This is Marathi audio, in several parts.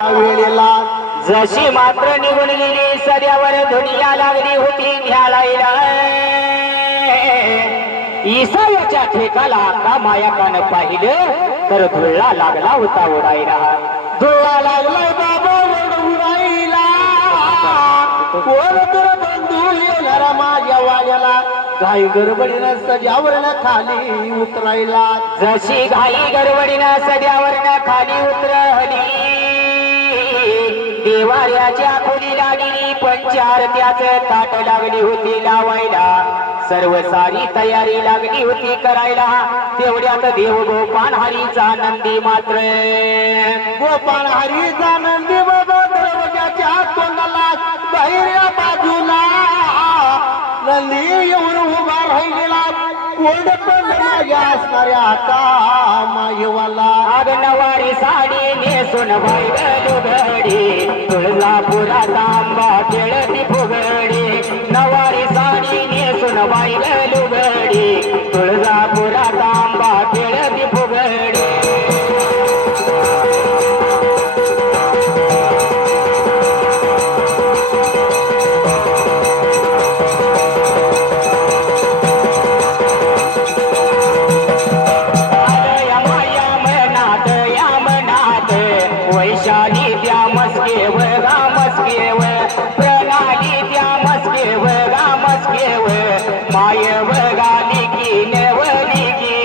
वेळेला जशी मात्र निघून गेली सध्यावर दुनिया लागली होती घ्यायला ईसायाच्या ठेकाला का मायाकानं पाहिलं तर धुळा लागला होता उडायला. धुळा लागलाय बाबा उडायला कोण तर बंधू येणारा माझ्या वाल्याला घाई गडबडीनं सजावरनं खाली उतरायला. जशी घाई गडबडीनं सध्यावरनं खाली उतरली देवाऱ्याच्या खोली लागली पंचार त्याच ताट लागली होती लावायला. सर्व सारी तयारी लागली होती करायला. तेवढ्यात देव गोपाल हरीचा नंदी मात्र गोपाल हरीचा नंदी बाबा दरवाजाच्या तोंडाला बाहेरच्या बाजूला नंदी येऊन उभा राहिलेला. कोण पण माझ्या असणाऱ्या आता मायवाला नवारी साडी नेसून बायगलू घडी तुळजापुरा तांबा खेळती फुगडी. नवारी साडी नेसून बायगलू घडी तुळजापुरा तांबा खेळती फुगडी. वैशाली त्या मस्केव गामस्केव प्रणाली त्या मस्केव गामस्केव मायव गाली की नवली की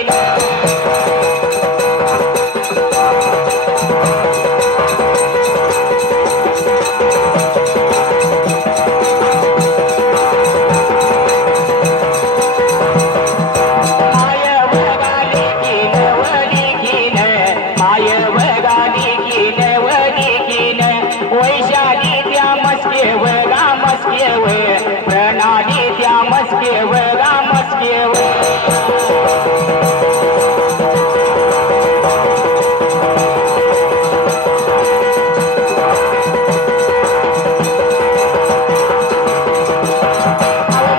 वैशाली त्या मस्केव गामस्केव प्रणाली त्या मस्केव गामस्केव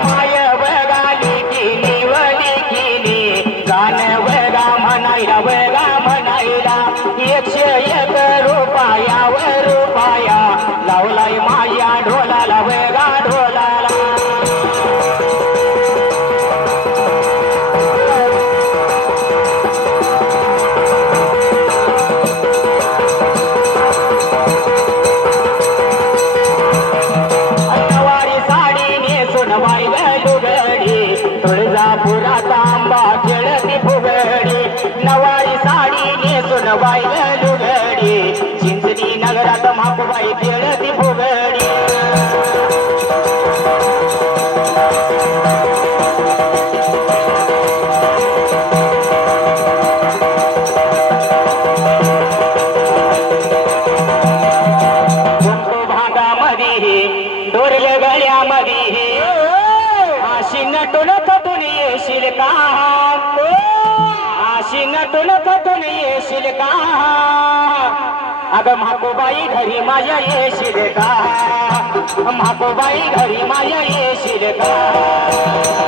मायव गाली केली वली केली गाणव गा म्हणायला वगा म्हणायला 101 रुपयावर रुपया लावलाय माझ्या ढोलाला वेगा ढोलाला. नवारी साडी नेसून बायगलू घडी तुळजापुरा तांबा खेळती फुगडी. नवारी साडी नेसून बायगलू घडी चिंचणी नगरात माकुबाई खेळती फुगडी. भागामध्ये डोरल गळ्यामध्ये अशी नटून थटून येशील का अशी नटून थटून येशील का अगं म्हाकोबाई घरी माझ्या येशील का म्हाकोबाई घरी माझ्या येशील का.